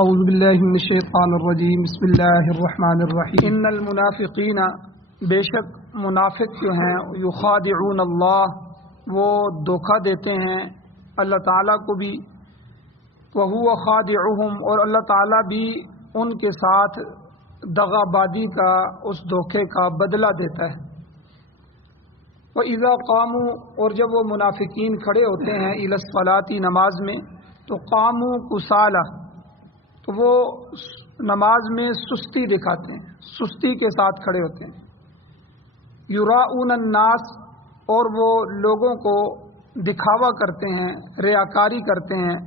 اعوذ باللہ من الشیطان الرجیم بسم اللہ الرحمن الرحیم ان المنافقین بے شک منافق جو ہیں یخادعون اللہ وہ دھوکہ دیتے ہیں اللہ تعالیٰ کو بھی وہو خادعہم اور اللہ تعالیٰ بھی ان کے ساتھ دغا بازی کا اس دھوکے کا بدلہ دیتا ہے۔ وَإِذَا قَامُوا اور جب وہ منافقین کھڑے ہوتے ہیں إِلَى الصَّلَاةِ نماز میں تو قاموا کسالى تو وہ نماز میں سستی دکھاتے ہیں، سستی کے ساتھ کھڑے ہوتے ہیں۔ یراؤون الناس اور وہ لوگوں کو دکھاوا کرتے ہیں، ریاکاری کرتے ہیں۔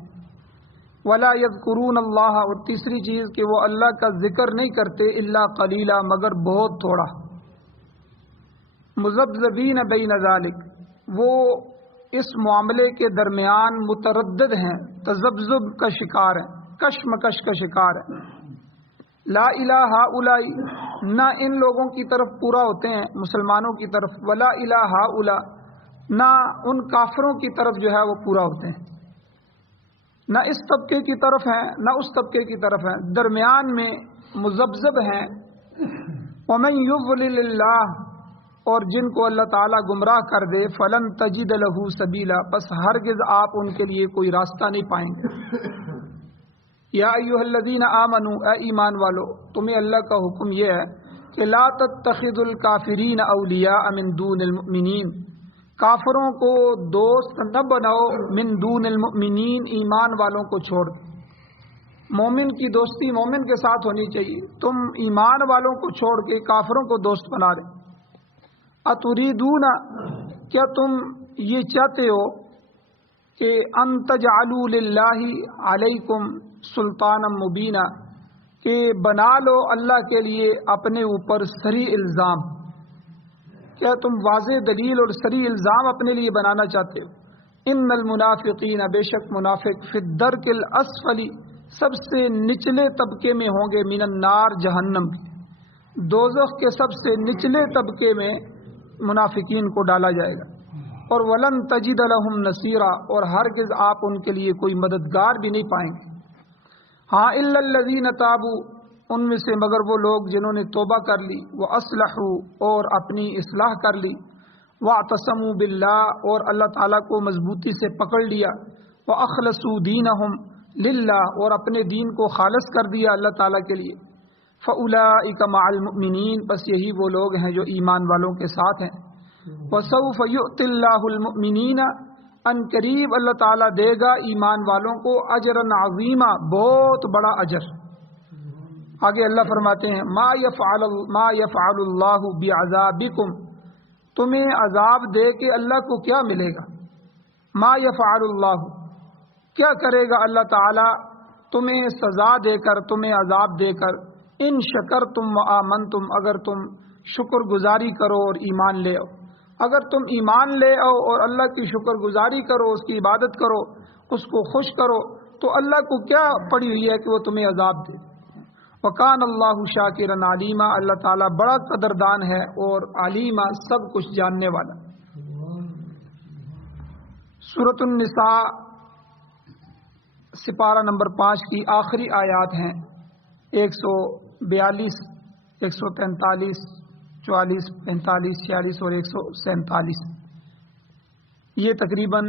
ولا یذکرون اللہ اور تیسری چیز کہ وہ اللہ کا ذکر نہیں کرتے الا قلیلا مگر بہت تھوڑا۔ مذبذبین بین ذالک وہ اس معاملے کے درمیان متردد ہیں، تذبذب کا شکار ہیں، کشمکش کا شکار ہیں۔ لا الہ ہؤلاء نہ ان لوگوں کی طرف پورا ہوتے ہیں مسلمانوں کی طرف، ولا الہ ہؤلاء نہ ان کافروں کی طرف جو ہے وہ پورا ہوتے ہیں، نہ اس طبقے کی طرف ہیں نہ اس طبقے کی طرف ہیں، درمیان میں مذبذب ہیں۔ ومن یضلل اللہ اور جن کو اللہ تعالیٰ گمراہ کر دے فلن تجد لہ سبیلا بس ہرگز آپ ان کے لیے کوئی راستہ نہیں پائیں گے۔ یا ایھا الذین آمنوا اے ایمان والو تمہیں اللہ کا حکم یہ ہے کہ لا تتخذوا الکافرین اولیاء من دون المؤمنین کافروں کو دوست نہ بناؤ من دون المؤمنین ایمان والوں کو چھوڑ۔ مومن کی دوستی مومن کے ساتھ ہونی چاہیے، تم ایمان والوں کو چھوڑ کے کافروں کو دوست بنا رہے۔ اتریدون کیا تم یہ چاہتے ہو کہ ان تجعلوا للہ علیکم سلطانا مبینا کہ بنا لو اللہ کے لیے اپنے اوپر صریح الزام، کیا تم واضح دلیل اور صریح الزام اپنے لیے بنانا چاہتے ہو؟ ان المنافقین بے شک منافق فی الدرک الاسفل سب سے نچلے طبقے میں ہوں گے، من النار جہنم کے دوزخ کے سب سے نچلے طبقے میں منافقین کو ڈالا جائے گا۔ اور ولن تجد لہم نصیرا اور ہرگز آپ ان کے لیے کوئی مددگار بھی نہیں پائیں گے۔ ہاں الا الذین تابوا ان میں سے مگر وہ لوگ جنہوں نے توبہ کر لی، وہ اصلحوا اور اپنی اصلاح کر لی، واعتصموا باللہ اور اللہ تعالیٰ کو مضبوطی سے پکڑ لیا، واخلصوا دینہم للہ اور اپنے دین کو خالص کر دیا اللہ تعالیٰ کے لیے، فاولئک مع المؤمنین بس یہی وہ لوگ ہیں جو ایمان والوں کے ساتھ ہیں۔ وسوف یؤتی اللہ المؤمنین ان قریب اللہ تعالیٰ دے گا ایمان والوں کو اجرا عظیما بہت بڑا اجر۔ آگے اللہ فرماتے ہیں ما یفعل اللہ بعذابکم تمہیں عذاب دے کے اللہ کو کیا ملے گا؟ ما یفعل اللہ کیا کرے گا اللہ تعالیٰ تمہیں سزا دے کر، تمہیں عذاب دے کر، ان شکرتم وآمنتم اگر تم شکر گزاری کرو اور ایمان لے آؤ، اگر تم ایمان لے آؤ اور اللہ کی شکر گزاری کرو، اس کی عبادت کرو، اس کو خوش کرو تو اللہ کو کیا پڑی ہوئی ہے کہ وہ تمہیں عذاب دے۔ وکان اللہ شاکرا علیما اللہ تعالیٰ بڑا قدردان ہے اور علیما سب کچھ جاننے والا۔ سورۃ النساء سپارہ نمبر 5 کی آخری آیات ہیں 142 143 44 45 46 اور 147۔ یہ تقریباً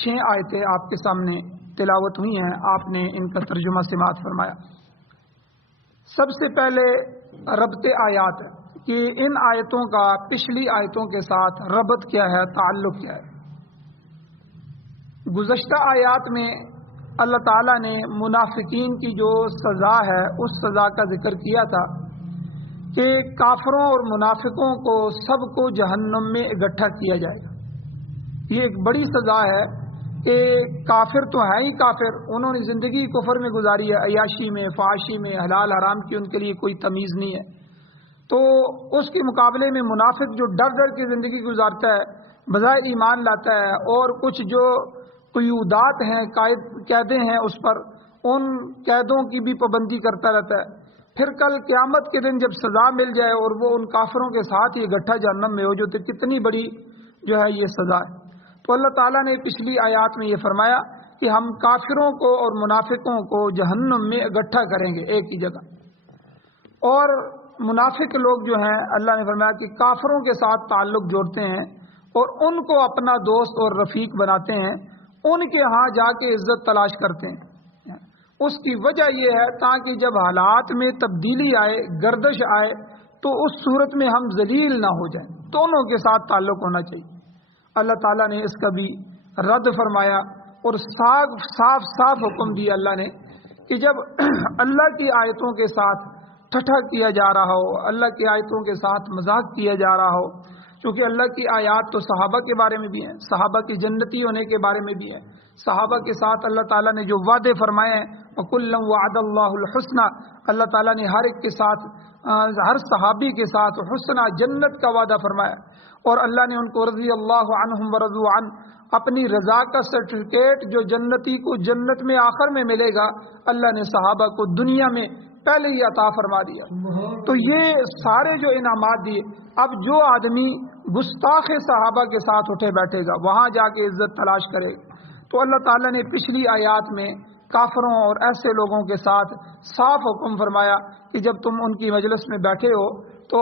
6 آیتیں آپ کے سامنے تلاوت ہوئی ہیں، آپ نے ان کا ترجمہ سماعت فرمایا۔ سب سے پہلے ربط آیات ہے کہ ان آیتوں کا پچھلی آیتوں کے ساتھ ربط کیا ہے، تعلق کیا ہے۔ گزشتہ آیات میں اللہ تعالیٰ نے منافقین کی جو سزا ہے اس سزا کا ذکر کیا تھا کہ کافروں اور منافقوں کو سب کو جہنم میں اکٹھا کیا جائے گا۔ یہ ایک بڑی سزا ہے کہ کافر تو ہے ہی کافر، انہوں نے زندگی کفر میں گزاری ہے، عیاشی میں، فحاشی میں، حلال حرام کی ان کے لیے کوئی تمیز نہیں ہے، تو اس کے مقابلے میں منافق جو ڈر ڈر کے زندگی گزارتا ہے، بظاہر ایمان لاتا ہے اور کچھ جو قیودات ہیں، قیدیں ہیں اس پر، ان قیدوں کی بھی پابندی کرتا رہتا ہے، پھر کل قیامت کے دن جب سزا مل جائے اور وہ ان کافروں کے ساتھ یہ گٹھا جہنم میں ہو جو کتنی بڑی جو ہے یہ سزا ہے۔ تو اللہ تعالیٰ نے پچھلی آیات میں یہ فرمایا کہ ہم کافروں کو اور منافقوں کو جہنم میں اکٹھا کریں گے ایک ہی جگہ. اور منافق لوگ جو ہیں اللہ نے فرمایا کہ کافروں کے ساتھ تعلق جوڑتے ہیں اور ان کو اپنا دوست اور رفیق بناتے ہیں، ان کے ہاں جا کے عزت تلاش کرتے ہیں. اس کی وجہ یہ ہے تاکہ جب حالات میں تبدیلی آئے، گردش آئے، تو اس صورت میں ہم ذلیل نہ ہو جائیں. دونوں کے ساتھ تعلق ہونا چاہیے. اللہ تعالیٰ نے اس کا بھی رد فرمایا اور صاف صاف حکم دیا اللہ نے کہ جب اللہ کی آیتوں کے ساتھ ٹھٹھا کیا جا رہا ہو، اللہ کی آیتوں کے ساتھ مذاق کیا جا رہا ہو، چونکہ اللہ کی آیات تو صحابہ کے بارے میں بھی ہیں، صحابہ کی جنتی ہونے کے بارے میں بھی ہیں، صحابہ کے ساتھ اللہ تعالیٰ نے جو وعدے فرمائے ہیں وَكُلًّا وَعَدَ اللَّهُ الْحُسْنَى، اللہ تعالیٰ نے ہر ایک کے ساتھ، ہر صحابی کے ساتھ حسنہ جنت کا وعدہ فرمایا، اور اللہ نے ان کو رضی اللہ عنہم ورضوا عنہ، اپنی رضا کا سرٹیفکیٹ جو جنتی کو جنت میں آخر میں ملے گا، اللہ نے صحابہ کو دنیا میں پہلے ہی عطا فرما دیا. تو یہ سارے جو انعامات دیے، اب جو آدمی گستاخ صحابہ کے ساتھ اٹھے بیٹھے گا، وہاں جا کے عزت تلاش کرے گا. تو اللہ تعالیٰ نے پچھلی آیات میں کافروں اور ایسے لوگوں کے ساتھ صاف حکم فرمایا کہ جب تم ان کی مجلس میں بیٹھے ہو تو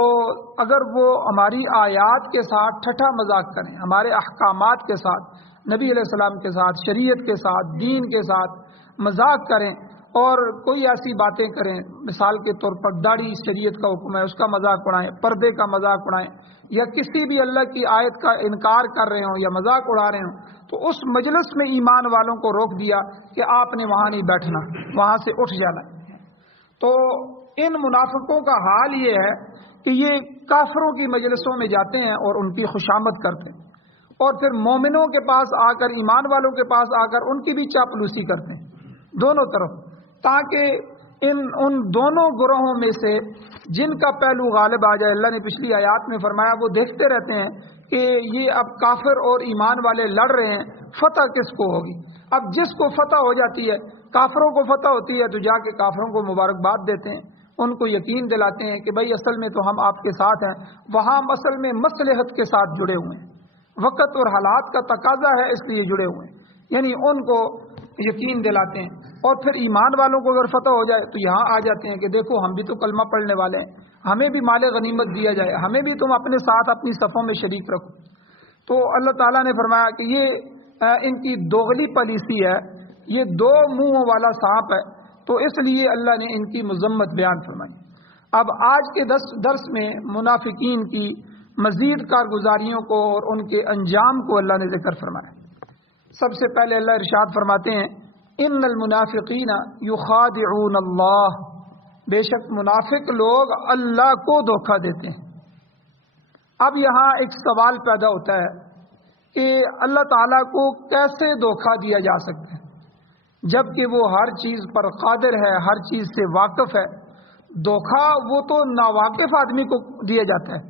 اگر وہ ہماری آیات کے ساتھ ٹھٹھا مذاق کریں، ہمارے احکامات کے ساتھ، نبی علیہ السلام کے ساتھ، شریعت کے ساتھ، دین کے ساتھ مذاق کریں اور کوئی ایسی باتیں کریں، مثال کے طور پر داڑھی شریعت کا حکم ہے اس کا مذاق اڑائیں، پردے کا مذاق اڑائیں، یا کسی بھی اللہ کی آیت کا انکار کر رہے ہوں یا مذاق اڑا رہے ہوں، تو اس مجلس میں ایمان والوں کو روک دیا کہ آپ نے وہاں نہیں بیٹھنا، وہاں سے اٹھ جانا. تو ان منافقوں کا حال یہ ہے کہ یہ کافروں کی مجلسوں میں جاتے ہیں اور ان کی خوشامد کرتے ہیں، اور پھر مومنوں کے پاس آ کر، ایمان والوں کے پاس آ کر ان کی بھی چاپلوسی کرتے ہیں دونوں طرف، تاکہ ان دونوں گروہوں میں سے جن کا پہلو غالب آ جائے. اللہ نے پچھلی آیات میں فرمایا وہ دیکھتے رہتے ہیں کہ یہ اب کافر اور ایمان والے لڑ رہے ہیں، فتح کس کو ہوگی. اب جس کو فتح ہو جاتی ہے، کافروں کو فتح ہوتی ہے، تو جا کے کافروں کو مبارکباد دیتے ہیں، ان کو یقین دلاتے ہیں کہ بھائی اصل میں تو ہم آپ کے ساتھ ہیں. وہاں اصل میں مصلحت کے ساتھ جڑے ہوئے ہیں، وقت اور حالات کا تقاضا ہے اس لیے جڑے ہوئے ہیں، یعنی ان کو یقین دلاتے ہیں. اور پھر ایمان والوں کو اگر فتح ہو جائے تو یہاں آ جاتے ہیں کہ دیکھو ہم بھی تو کلمہ پڑھنے والے ہیں، ہمیں بھی مال غنیمت دیا جائے، ہمیں بھی تم اپنے ساتھ اپنی صفوں میں شریک رکھو. تو اللہ تعالیٰ نے فرمایا کہ یہ ان کی دوغلی پالیسی ہے، یہ دو منہوں والا سانپ ہے، تو اس لیے اللہ نے ان کی مذمت بیان فرمائی. اب آج کے درس میں منافقین کی مزید کارگزاریوں کو اور ان کے انجام کو اللہ نے ذکر فرمایا. سب سے پہلے اللہ ارشاد فرماتے ہیں ان المنافقین یخادعون اللہ، بے شک منافق لوگ اللہ کو دھوکہ دیتے ہیں. اب یہاں ایک سوال پیدا ہوتا ہے کہ اللہ تعالیٰ کو کیسے دھوکہ دیا جا سکتا ہے جبکہ وہ ہر چیز پر قادر ہے، ہر چیز سے واقف ہے. دھوکہ وہ تو ناواقف آدمی کو دیا جاتا ہے،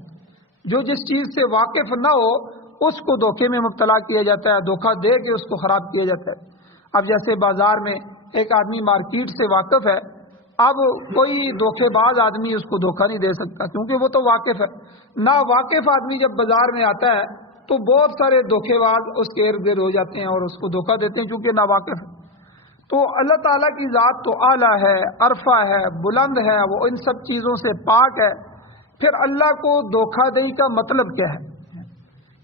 جو جس چیز سے واقف نہ ہو اس کو دھوکے میں مبتلا کیا جاتا ہے، دھوکہ دے کے اس کو خراب کیا جاتا ہے. اب جیسے بازار میں ایک آدمی مارکیٹ سے واقف ہے، اب کوئی دھوکے باز آدمی اس کو دھوکہ نہیں دے سکتا کیونکہ وہ تو واقف ہے. نا واقف آدمی جب بازار میں آتا ہے تو بہت سارے دھوکے باز اس کے ارد گرد ہو جاتے ہیں اور اس کو دھوکہ دیتے ہیں کیونکہ نا واقف ہے. تو اللہ تعالیٰ کی ذات تو اعلیٰ ہے، عرفہ ہے، بلند ہے، وہ ان سب چیزوں سے پاک ہے. پھر اللہ کو دھوکہ دہی کا مطلب کیا ہے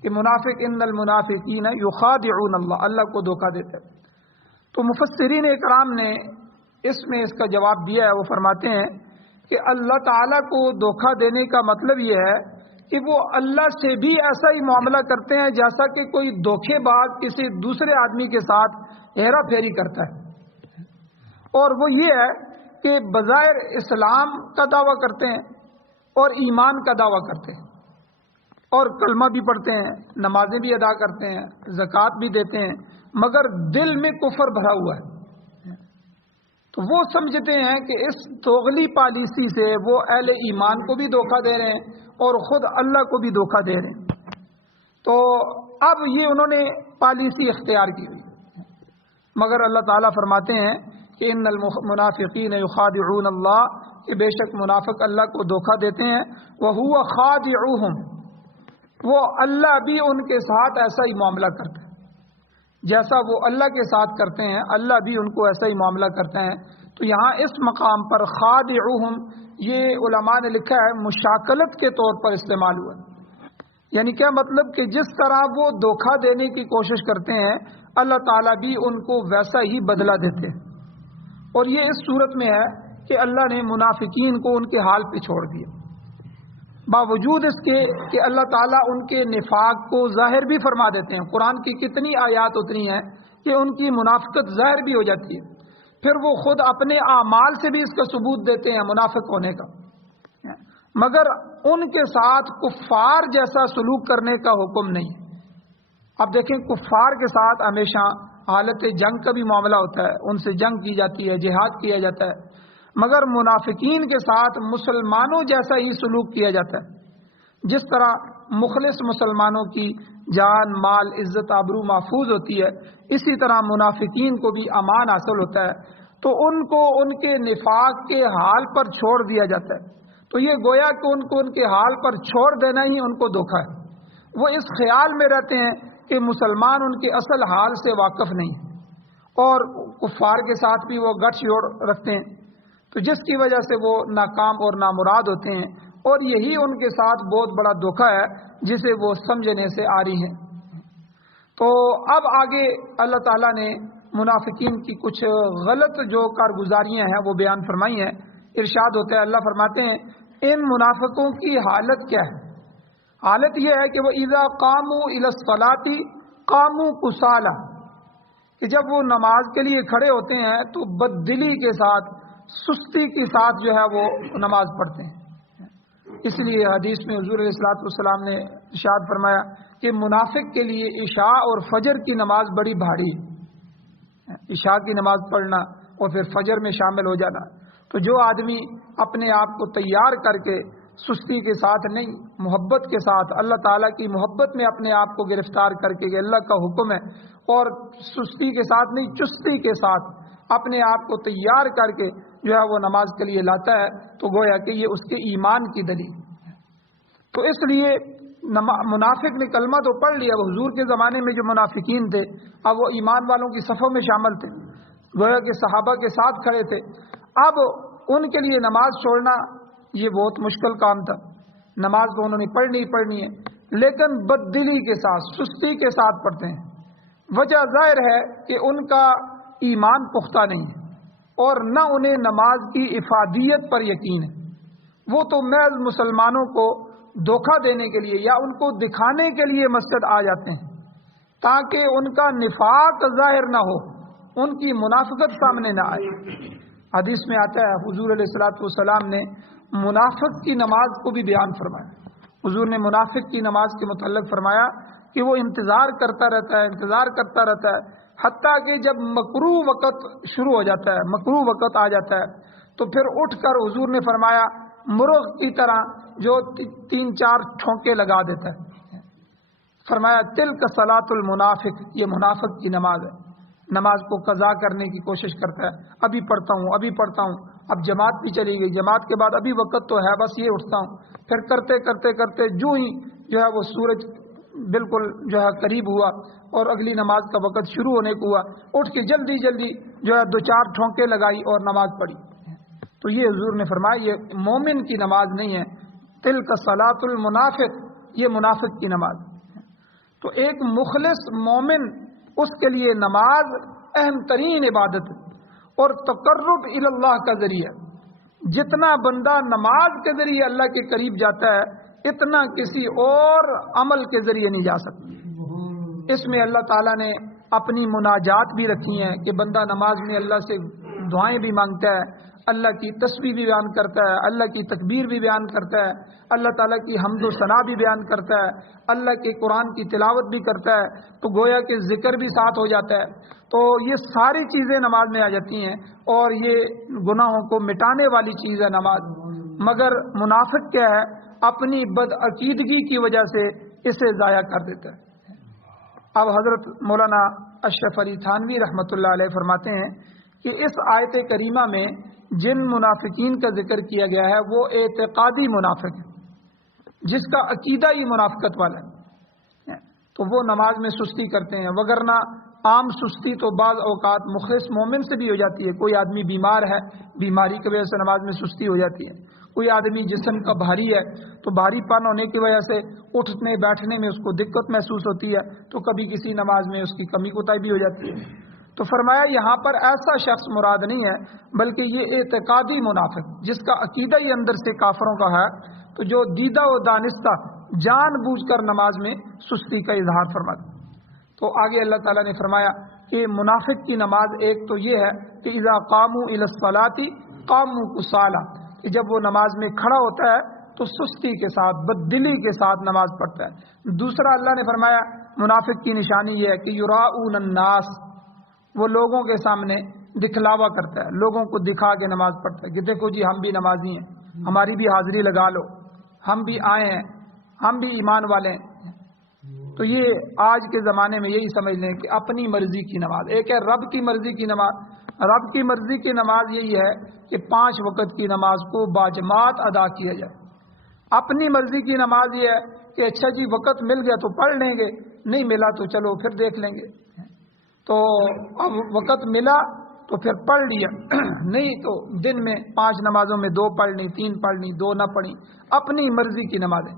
کہ منافق ان المنافقین یخادعون اللہ، اللہ کو دھوکہ دیتے ہیں. تو مفسرین اکرام نے اس میں اس کا جواب دیا ہے. وہ فرماتے ہیں کہ اللہ تعالیٰ کو دھوکہ دینے کا مطلب یہ ہے کہ وہ اللہ سے بھی ایسا ہی معاملہ کرتے ہیں جیسا کہ کوئی دھوکے باز کسی دوسرے آدمی کے ساتھ ہیرا پھیری کرتا ہے. اور وہ یہ ہے کہ بظاہر اسلام کا دعویٰ کرتے ہیں اور ایمان کا دعویٰ کرتے ہیں اور کلمہ بھی پڑھتے ہیں، نمازیں بھی ادا کرتے ہیں، زکوٰۃ بھی دیتے ہیں، مگر دل میں کفر بھرا ہوا ہے. تو وہ سمجھتے ہیں کہ اس دوغلی پالیسی سے وہ اہل ایمان کو بھی دھوکہ دے رہے ہیں اور خود اللہ کو بھی دھوکہ دے رہے ہیں. تو اب یہ انہوں نے پالیسی اختیار کی ہوئی، مگر اللہ تعالیٰ فرماتے ہیں کہ ان المنافقین یخادعون اللہ، کہ بے شک منافق اللہ کو دھوکہ دیتے ہیں. وَهُوَ خَادِعُهُمْ، وہ اللہ بھی ان کے ساتھ ایسا ہی معاملہ کرتا ہے. جیسا وہ اللہ کے ساتھ کرتے ہیں اللہ بھی ان کو ایسا ہی معاملہ کرتے ہیں۔ تو یہاں اس مقام پر خادعوہم یہ علماء نے لکھا ہے مشاکلت کے طور پر استعمال ہوا، یعنی کیا مطلب کہ جس طرح وہ دھوکہ دینے کی کوشش کرتے ہیں اللہ تعالیٰ بھی ان کو ویسا ہی بدلہ دیتے ہیں۔ اور یہ اس صورت میں ہے کہ اللہ نے منافقین کو ان کے حال پہ چھوڑ دیا، باوجود اس کے کہ اللہ تعالیٰ ان کے نفاق کو ظاہر بھی فرما دیتے ہیں۔ قرآن کی کتنی آیات اتنی ہیں کہ ان کی منافقت ظاہر بھی ہو جاتی ہے، پھر وہ خود اپنے اعمال سے بھی اس کا ثبوت دیتے ہیں منافق ہونے کا، مگر ان کے ساتھ کفار جیسا سلوک کرنے کا حکم نہیں۔ اب دیکھیں کفار کے ساتھ ہمیشہ حالت جنگ کا بھی معاملہ ہوتا ہے، ان سے جنگ کی جاتی ہے، جہاد کیا جاتا ہے، مگر منافقین کے ساتھ مسلمانوں جیسا ہی سلوک کیا جاتا ہے۔ جس طرح مخلص مسلمانوں کی جان مال عزت آبرو محفوظ ہوتی ہے، اسی طرح منافقین کو بھی امان حاصل ہوتا ہے، تو ان کو ان کے نفاق کے حال پر چھوڑ دیا جاتا ہے۔ تو یہ گویا کہ ان کو ان کے حال پر چھوڑ دینا ہی ان کو دھوکہ ہے۔ وہ اس خیال میں رہتے ہیں کہ مسلمان ان کے اصل حال سے واقف نہیں، اور کفار کے ساتھ بھی وہ گٹھ جوڑ رکھتے ہیں، تو جس کی وجہ سے وہ ناکام اور نامراد ہوتے ہیں، اور یہی ان کے ساتھ بہت بڑا دھوکہ ہے جسے وہ سمجھنے سے آری ہیں۔ تو اب آگے اللہ تعالیٰ نے منافقین کی کچھ غلط جو کارگزاریاں ہیں وہ بیان فرمائی ہیں۔ ارشاد ہوتا ہے، اللہ فرماتے ہیں ان منافقوں کی حالت کیا ہے؟ حالت یہ ہے کہ وہ اذا قاموا الی الصلاۃ قاموا کسالى، کہ جب وہ نماز کے لیے کھڑے ہوتے ہیں تو بددلی کے ساتھ سستی کے ساتھ جو ہے وہ نماز پڑھتے ہیں۔ اس لیے حدیث میں حضور علیہ الصلوۃ والسلام نے ارشاد فرمایا کہ منافق کے لیے عشاء اور فجر کی نماز بڑی بھاری ہے۔ عشاء کی نماز پڑھنا اور پھر فجر میں شامل ہو جانا، تو جو آدمی اپنے آپ کو تیار کر کے سستی کے ساتھ نہیں، محبت کے ساتھ اللہ تعالیٰ کی محبت میں اپنے آپ کو گرفتار کر کے کہ اللہ کا حکم ہے، اور سستی کے ساتھ نہیں چستی کے ساتھ اپنے آپ کو تیار کر کے جو ہے وہ نماز کے لیے لاتا ہے، تو گویا کہ یہ اس کے ایمان کی دلیل ہے۔ تو اس لیے منافق نے کلمہ تو پڑھ لیا، حضور کے زمانے میں جو منافقین تھے اب وہ ایمان والوں کی صفوں میں شامل تھے، گویا کہ صحابہ کے ساتھ کھڑے تھے۔ اب ان کے لیے نماز چھوڑنا یہ بہت مشکل کام تھا، نماز تو انہوں نے پڑھنی ہی پڑھنی ہے، لیکن بددلی کے ساتھ سستی کے ساتھ پڑھتے ہیں۔ وجہ ظاہر ہے کہ ان کا ایمان پختہ نہیں ہے، اور نہ انہیں نماز کی افادیت پر یقین ہے۔ وہ تو محض مسلمانوں کو دھوکہ دینے کے لیے یا ان کو دکھانے کے لیے مسجد آ جاتے ہیں تاکہ ان کا نفاق ظاہر نہ ہو، ان کی منافقت سامنے نہ آئے۔ حدیث میں آتا ہے حضور علیہ الصلوۃ والسلام نے منافق کی نماز کو بھی بیان فرمایا۔ حضور نے منافق کی نماز کے متعلق فرمایا کہ وہ انتظار کرتا رہتا ہے، انتظار کرتا رہتا ہے، حتیٰ کہ جب مکروہ وقت شروع ہو جاتا ہے، مکروہ وقت آ جاتا ہے، تو پھر اٹھ کر حضور نے فرمایا مرغ کی طرح جو 3-4 ٹھونکے لگا دیتا ہے، فرمایا تلک صلاۃ المنافق، یہ منافق کی نماز ہے۔ نماز کو قضا کرنے کی کوشش کرتا ہے، ابھی پڑھتا ہوں ابھی پڑھتا ہوں، اب جماعت بھی چلی گئی، جماعت کے بعد ابھی وقت تو ہے، بس یہ اٹھتا ہوں، پھر کرتے کرتے کرتے جو ہی جو ہے وہ سورج بالکل جو ہے قریب ہوا اور اگلی نماز کا وقت شروع ہونے کو ہوا، اٹھ کے جلدی جلدی جو ہے 2-4 ٹھونکے لگائی اور نماز پڑھی۔ تو یہ حضور نے فرمایا یہ مومن کی نماز نہیں ہے، تلک صلاۃ المنافق، یہ منافق کی نماز۔ تو ایک مخلص مومن اس کے لیے نماز اہم ترین عبادت ہے اور تقرب الی اللہ کا ذریعہ۔ جتنا بندہ نماز کے ذریعے اللہ کے قریب جاتا ہے اتنا کسی اور عمل کے ذریعے نہیں جا سکتا۔ اس میں اللہ تعالیٰ نے اپنی مناجات بھی رکھی ہیں کہ بندہ نماز میں اللہ سے دعائیں بھی مانگتا ہے، اللہ کی تسبیح بھی بیان کرتا ہے، اللہ کی تکبیر بھی بیان کرتا ہے، اللہ تعالیٰ کی حمد و ثنا بھی بیان کرتا ہے، اللہ کے قرآن کی تلاوت بھی کرتا ہے، تو گویا کہ ذکر بھی ساتھ ہو جاتا ہے۔ تو یہ ساری چیزیں نماز میں آ جاتی ہیں اور یہ گناہوں کو مٹانے والی چیز ہے نماز۔ مگر منافق کیا ہے، اپنی بدعقیدگی کی وجہ سے اسے ضائع کر دیتا ہے۔ اب حضرت مولانا اشرف علی تھانوی رحمۃ اللہ علیہ فرماتے ہیں کہ اس آیت کریمہ میں جن منافقین کا ذکر کیا گیا ہے وہ اعتقادی منافق ہے، جس کا عقیدہ ہی منافقت والا ہے، تو وہ نماز میں سستی کرتے ہیں، وگرنہ عام سستی تو بعض اوقات مخلص مومن سے بھی ہو جاتی ہے. کوئی آدمی بیمار ہے، بیماری کی وجہ سے نماز میں سستی ہو جاتی ہے. کوئی آدمی جسم کا بھاری ہے تو بھاری پن ہونے کی وجہ سے اٹھنے بیٹھنے میں اس کو دقت محسوس ہوتی ہے، تو کبھی کسی نماز میں اس کی کمی کوتاہی بھی ہو جاتی ہے. تو فرمایا یہاں پر ایسا شخص مراد نہیں ہے، بلکہ یہ اعتقادی منافق جس کا عقیدہ ہی اندر سے کافروں کا ہے، تو جو دیدہ و دانستہ جان بوجھ کر نماز میں سستی کا اظہار فرماتا. تو آگے اللہ تعالیٰ نے فرمایا کہ منافق کی نماز ایک تو یہ ہے کہ اذا قاموا الی الصلاۃ قاموا کسالى، کہ جب وہ نماز میں کھڑا ہوتا ہے تو سستی کے ساتھ، بددلی کے ساتھ نماز پڑھتا ہے. دوسرا اللہ نے فرمایا منافق کی نشانی یہ ہے کہ یراؤون الناس، وہ لوگوں کے سامنے دکھلاوا کرتا ہے، لوگوں کو دکھا کے نماز پڑھتا ہے کہ دیکھو جی ہم بھی نمازی ہیں، ہماری بھی حاضری لگا لو، ہم بھی آئے ہیں، ہم بھی ایمان والے ہیں. تو یہ آج کے زمانے میں یہی سمجھ لیں کہ اپنی مرضی کی نماز. ایک ہے رب کی مرضی کی نماز. رب کی مرضی کی نماز یہی ہے کہ 5 وقت کی نماز کو باجماعت ادا کیا جائے. اپنی مرضی کی نماز یہ ہے کہ اچھا جی وقت مل گیا تو پڑھ لیں گے، نہیں ملا تو چلو پھر دیکھ لیں گے. تو اب وقت ملا تو پھر پڑھ لیا، نہیں تو دن میں 5 نمازوں میں 2 پڑھ لی، 3 پڑھ لی، 2 نہ پڑھی. اپنی مرضی کی نمازیں.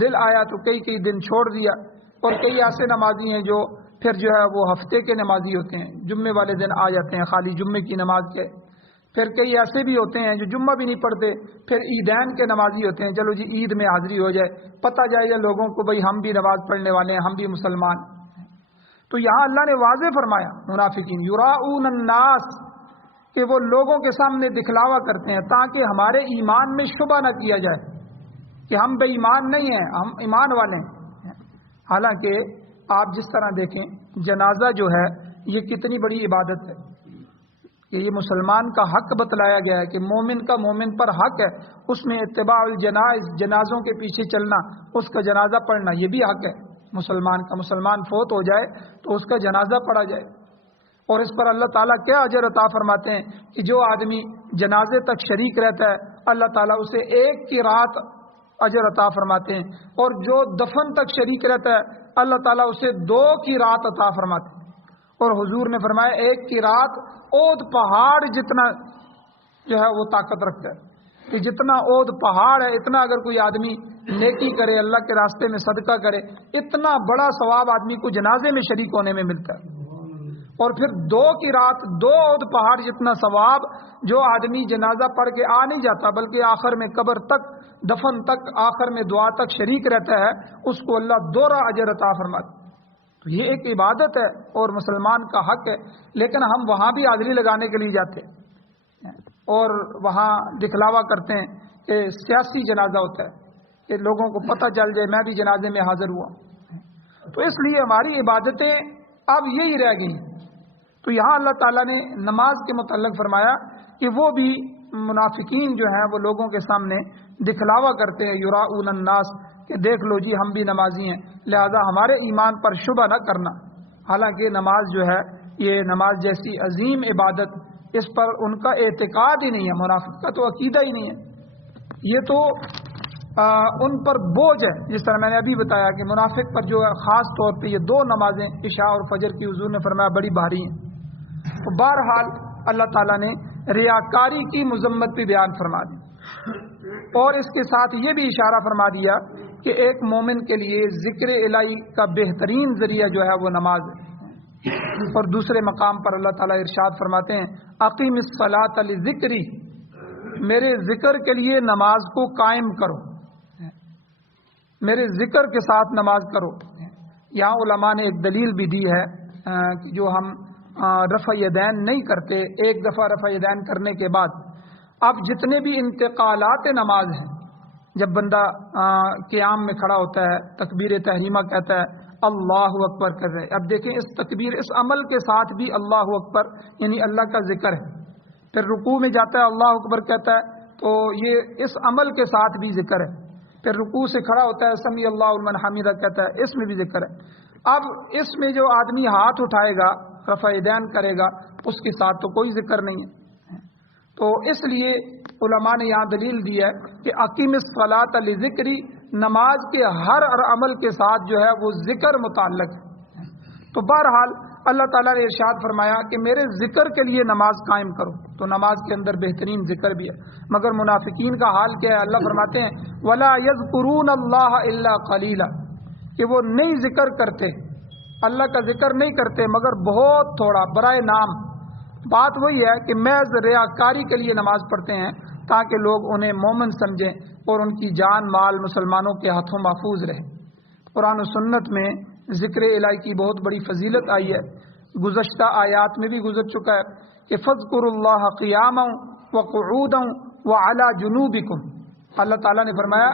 دل آیا تو کئی دن چھوڑ دیا. اور کئی ایسے نمازی ہیں جو پھر جو ہے وہ ہفتے کے نمازی ہوتے ہیں، جمعے والے دن آ جاتے ہیں خالی جمعے کی نماز کے. پھر کئی ایسے بھی ہوتے ہیں جو جمعہ بھی نہیں پڑھتے، پھر عیدین کے نمازی ہوتے ہیں، چلو جی عید میں حاضری ہو جائے، پتہ جائے گا لوگوں کو بھئی ہم بھی نماز پڑھنے والے ہیں، ہم بھی مسلمان. تو یہاں اللہ نے واضح فرمایا منافقین یراؤون الناس، کہ وہ لوگوں کے سامنے دکھلاوا کرتے ہیں تاکہ ہمارے ایمان میں شبہ نہ کیا جائے کہ ہم بے ایمان نہیں ہیں، ہم ایمان والے ہیں. حالانکہ آپ جس طرح دیکھیں جنازہ جو ہے یہ کتنی بڑی عبادت ہے کہ یہ مسلمان کا حق بتلایا گیا ہے کہ مومن کا مومن پر حق ہے، اس میں اتباع الجنائز، جنازوں کے پیچھے چلنا، اس کا جنازہ پڑھنا یہ بھی حق ہے مسلمان کا. مسلمان فوت ہو جائے تو اس کا جنازہ پڑھا جائے. اور اس پر اللہ تعالیٰ کیا اجر عطا فرماتے ہیں کہ جو آدمی جنازے تک شریک رہتا ہے اللہ تعالیٰ اسے 1 کی رات اجر عطا فرماتے ہیں، اور جو دفن تک شریک رہتا ہے اللہ تعالیٰ اسے 2 کی رات عطا فرماتے ہیں. اور حضور نے فرمایا 1 کی رات اود پہاڑ جتنا جو ہے وہ طاقت رکھتا ہے، کہ جتنا اود پہاڑ ہے اتنا اگر کوئی آدمی نیکی کرے، اللہ کے راستے میں صدقہ کرے، اتنا بڑا ثواب آدمی کو جنازے میں شریک ہونے میں ملتا ہے. اور پھر 2 کی رات 2 اود پہاڑ جتنا ثواب جو آدمی جنازہ پڑھ کے آ نہیں جاتا بلکہ آخر میں قبر تک، دفن تک، آخر میں دعا تک شریک رہتا ہے، اس کو اللہ 2 اجر عطا فرماتا. تو یہ ایک عبادت ہے اور مسلمان کا حق ہے. لیکن ہم وہاں بھی حاضری لگانے کے لیے جاتے ہیں اور وہاں دکھلاوا کرتے ہیں کہ سیاسی جنازہ ہوتا ہے کہ لوگوں کو پتہ چل جائے میں بھی جنازے میں حاضر ہوا. تو اس لیے ہماری عبادتیں اب یہی رہ گئی. تو یہاں اللہ تعالیٰ نے نماز کے متعلق فرمایا کہ وہ بھی منافقین جو ہیں وہ لوگوں کے سامنے دکھلاوا کرتے ہیں یراؤون الناس، کہ دیکھ لو جی ہم بھی نمازی ہیں، لہذا ہمارے ایمان پر شبہ نہ کرنا. حالانکہ نماز جو ہے یہ نماز جیسی عظیم عبادت اس پر ان کا اعتقاد ہی نہیں ہے، منافق کا تو عقیدہ ہی نہیں ہے. یہ تو ان پر بوجھ ہے. جس طرح میں نے ابھی بتایا کہ منافق پر جو ہے خاص طور پہ یہ 2 نمازیں عشاء اور فجر کی حضور نے فرمایا بڑی بھاری ہیں. تو بہرحال اللہ تعالیٰ نے ریاکاری کی مذمت بھی بیان فرما دی، اور اس کے ساتھ یہ بھی اشارہ فرما دیا کہ ایک مومن کے لیے ذکر الہی کا بہترین ذریعہ جو ہے وہ نماز ہے. اور دوسرے مقام پر اللہ تعالیٰ ارشاد فرماتے ہیں اقیم الصلاۃ لذکری، میرے ذکر کے لیے نماز کو قائم کرو، میرے ذکر کے ساتھ نماز کرو. یہاں علماء نے ایک دلیل بھی دی ہے کہ جو ہم رفع یدین نہیں کرتے، ایک دفعہ رفع یدین کرنے کے بعد اب جتنے بھی انتقالات نماز ہیں، جب بندہ قیام میں کھڑا ہوتا ہے تکبیر تحریمہ کہتا ہے اللہ اکبر کر رہے، اب دیکھیں اس تکبیر اس عمل کے ساتھ بھی اللہ اکبر یعنی اللہ کا ذکر ہے. پھر رکوع میں جاتا ہے اللہ اکبر کہتا ہے تو یہ اس عمل کے ساتھ بھی ذکر ہے. پھر رکوع سے کھڑا ہوتا ہے سمی اللہ لمن حمیدہ کہتا ہے، اس میں بھی ذکر ہے. اب اس میں جو آدمی ہاتھ اٹھائے گا رفع یدین کرے گا اس کے ساتھ تو کوئی ذکر نہیں ہے. تو اس لیے علماء نے یہاں دلیل دی ہے کہ اقیم الصلاۃ لذکری، نماز کے ہر عمل کے ساتھ جو ہے وہ ذکر متعلق ہے. تو بہرحال اللہ تعالیٰ نے ارشاد فرمایا کہ میرے ذکر کے لیے نماز قائم کرو، تو نماز کے اندر بہترین ذکر بھی ہے، مگر منافقین کا حال کیا ہے؟ اللہ فرماتے ہیں وَلَا يَذْكُرُونَ اللَّهَ إِلَّا قَلِيلًا، کہ وہ نہیں ذکر کرتے، اللہ کا ذکر نہیں کرتے مگر بہت تھوڑا، برائے نام۔ بات وہی ہے کہ محض ریاکاری کے لیے نماز پڑھتے ہیں تاکہ لوگ انہیں مومن سمجھیں اور ان کی جان مال مسلمانوں کے ہاتھوں محفوظ رہے۔ قرآن و سنت میں ذکر الہی کی بہت بڑی فضیلت آئی ہے، گزشتہ آیات میں بھی گزر چکا ہے کہ فَاذْكُرُوا اللَّهَ قِيَامًا وَقُعُودًا وَعَلَى جُنُوبِكُمْ، اللہ تعالیٰ نے فرمایا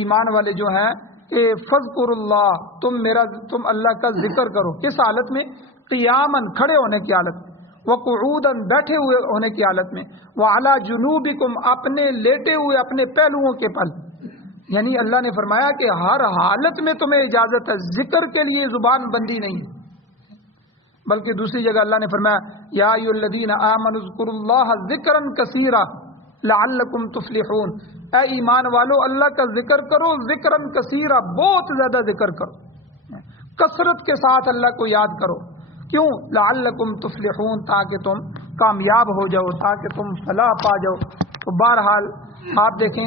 ایمان والے جو ہیں کہ فَاذْكُرُوا اللَّهَ، تم اللہ کا ذکر کرو، کس حالت میں؟ قیاماً، کھڑے ہونے کی حالت میں، وَقُعُودًا، بیٹھے ہوئے ہونے کی حالت میں، وَعَلَى جُنُوبِكُمْ، اپنے لیٹے ہوئے اپنے پہلوؤں کے پل، یعنی اللہ نے فرمایا کہ ہر حالت میں تمہیں اجازت ہے، ذکر کے لیے زبان بندی نہیں ہے۔ بلکہ دوسری جگہ اللہ نے فرمایا یا ایھا الذین آمنوا اذکروا اللہ ذکرا کثیرا لعلکم تفلحون، اے ایمان والو اللہ کا ذکر کرو، ذکرا کثیرا، بہت زیادہ ذکر کرو، کثرت کے ساتھ اللہ کو یاد کرو۔ کیوں؟ لعلکم تفلحون، تاکہ تم کامیاب ہو جاؤ، تاکہ تم فلاح پا جاؤ۔ تو بہرحال آپ دیکھیں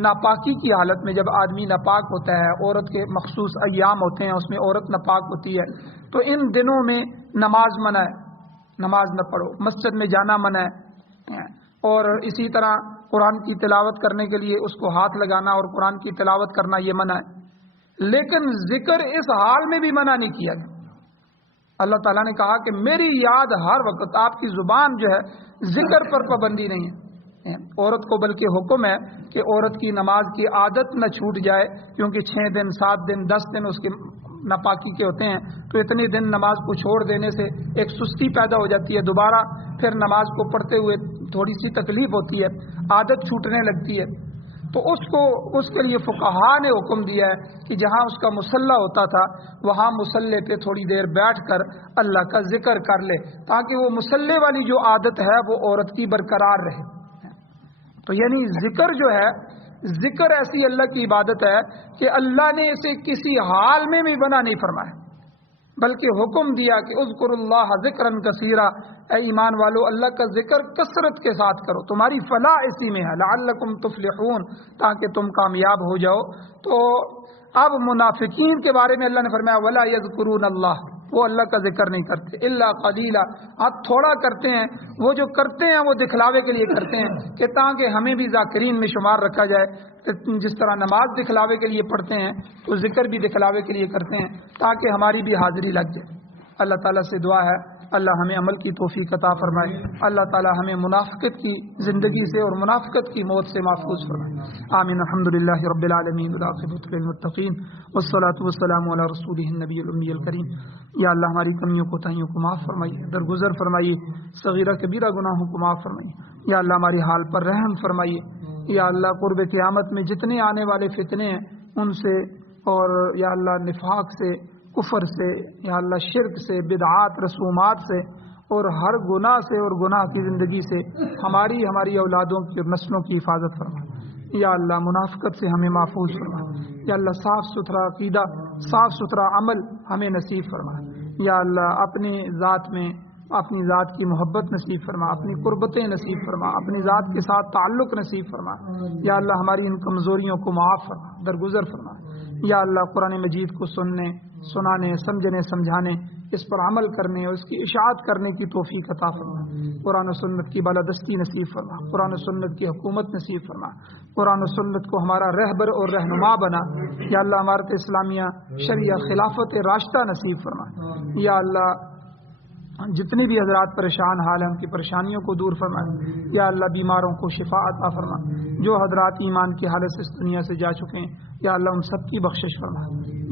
ناپاکی کی حالت میں جب آدمی ناپاک ہوتا ہے، عورت کے مخصوص ایام ہوتے ہیں اس میں عورت ناپاک ہوتی ہے، تو ان دنوں میں نماز منع ہے، نماز نہ پڑھو، مسجد میں جانا منع ہے، اور اسی طرح قرآن کی تلاوت کرنے کے لیے اس کو ہاتھ لگانا اور قرآن کی تلاوت کرنا یہ منع ہے۔ لیکن ذکر اس حال میں بھی منع نہیں کیا گیا۔ اللہ تعالیٰ نے کہا کہ میری یاد ہر وقت، آپ کی زبان جو ہے ذکر پر پابندی نہیں ہے۔ عورت کو بلکہ حکم ہے کہ عورت کی نماز کی عادت نہ چھوٹ جائے، کیونکہ 6 دن 7 دن 10 دن اس کے ناپاکی کے ہوتے ہیں، تو اتنے دن نماز کو چھوڑ دینے سے ایک سستی پیدا ہو جاتی ہے، دوبارہ پھر نماز کو پڑھتے ہوئے تھوڑی سی تکلیف ہوتی ہے، عادت چھوٹنے لگتی ہے۔ تو اس کے لیے فقہا نے حکم دیا ہے کہ جہاں اس کا مصلی ہوتا تھا وہاں مصلی پہ تھوڑی دیر بیٹھ کر اللہ کا ذکر کر لے، تاکہ وہ مصلی والی جو عادت ہے وہ عورت کی برقرار رہے۔ تو یعنی ذکر جو ہے، ذکر ایسی اللہ کی عبادت ہے کہ اللہ نے اسے کسی حال میں بھی منع نہیں فرمایا، بلکہ حکم دیا کہ اذکروا اللہ ذکرا کثیرا، اے ایمان والو اللہ کا ذکر کثرت کے ساتھ کرو، تمہاری فلاح اسی میں ہے، لعلکم تفلحون، تاکہ تم کامیاب ہو جاؤ۔ تو اب منافقین کے بارے میں اللہ نے فرمایا ولا یذکرون اللہ، وہ اللہ کا ذکر نہیں کرتے، الا قلیلا، تھوڑا کرتے ہیں، وہ جو کرتے ہیں وہ دکھلاوے کے لیے کرتے ہیں کہ تاکہ ہمیں بھی ذاکرین میں شمار رکھا جائے۔ جس طرح نماز دکھلاوے کے لیے پڑھتے ہیں تو ذکر بھی دکھلاوے کے لیے کرتے ہیں تاکہ ہماری بھی حاضری لگ جائے۔ اللہ تعالیٰ سے دعا ہے اللہ ہمیں عمل کی توفیق عطا فرمائے، اللہ تعالیٰ ہمیں منافقت کی زندگی سے اور منافقت کی موت سے محفوظ فرمائے، آمین۔ الحمدللہ رب العالمین والعاقبۃ للمتقین والصلاۃ والسلام علی رسولہ النبی الامی الکریم۔ یا اللہ ہماری کمیوں کوتاہیوں کو معاف فرمائیے، درگزر فرمائیے، صغیرہ کبیرہ گناہوں کو معاف فرمائیے، یا اللہ ہماری حال پر رحم فرمائیے، یا اللہ قرب قیامت میں جتنے آنے والے فتنے ہیں ان سے، اور یا اللہ نفاق سے، کفر سے، یا اللہ شرک سے، بدعات رسومات سے، اور ہر گناہ سے اور گناہ کی زندگی سے ہماری اولادوں کی اور نسلوں کی حفاظت فرما۔ یا اللہ منافقت سے ہمیں محفوظ فرما، یا اللہ صاف ستھرا عقیدہ، صاف ستھرا عمل ہمیں نصیب فرما، یا اللہ اپنی ذات میں اپنی ذات کی محبت نصیب فرما، اپنی قربتیں نصیب فرما، اپنی ذات کے ساتھ تعلق نصیب فرما، یا اللہ ہماری ان کمزوریوں کو معاف فرما، درگزر فرما، یا اللہ قرآن مجید کو سننے، سنانے، سمجھنے، سمجھانے، اس پر عمل کرنے اور اس کی اشاعت کرنے کی توفیق عطا فرما، قرآن و سنت کی بالادستی نصیب فرما، قرآن و سنت کی حکومت نصیب فرما، قرآن و سنت کو ہمارا رہبر اور رہنما بنا، یا اللہ امارت اسلامیہ شریعہ خلافت راشدہ نصیب فرما، یا اللہ جتنی بھی حضرات پریشان حال ہیں ان کی پریشانیوں کو دور فرمائے، یا اللہ بیماروں کو شفا عطا فرما، جو حضرات ایمان کی حالت سے اس دنیا سے جا چکے ہیں یا اللہ ان سب کی بخشش فرما،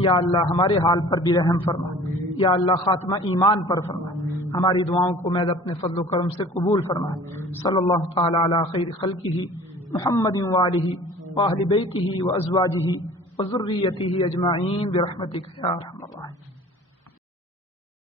یا اللہ ہمارے حال پر بھی رحم فرما، یا اللہ خاتمہ ایمان پر فرما، ہماری دعاؤں کو میں اپنے فضل و کرم سے قبول فرما۔ صلی اللہ تعالی علی خیر خلقہ محمد وآلہ وأہل بیتہ وازواجہ وذریتہ اجمعین برحمتک یا ارحم الراحمین۔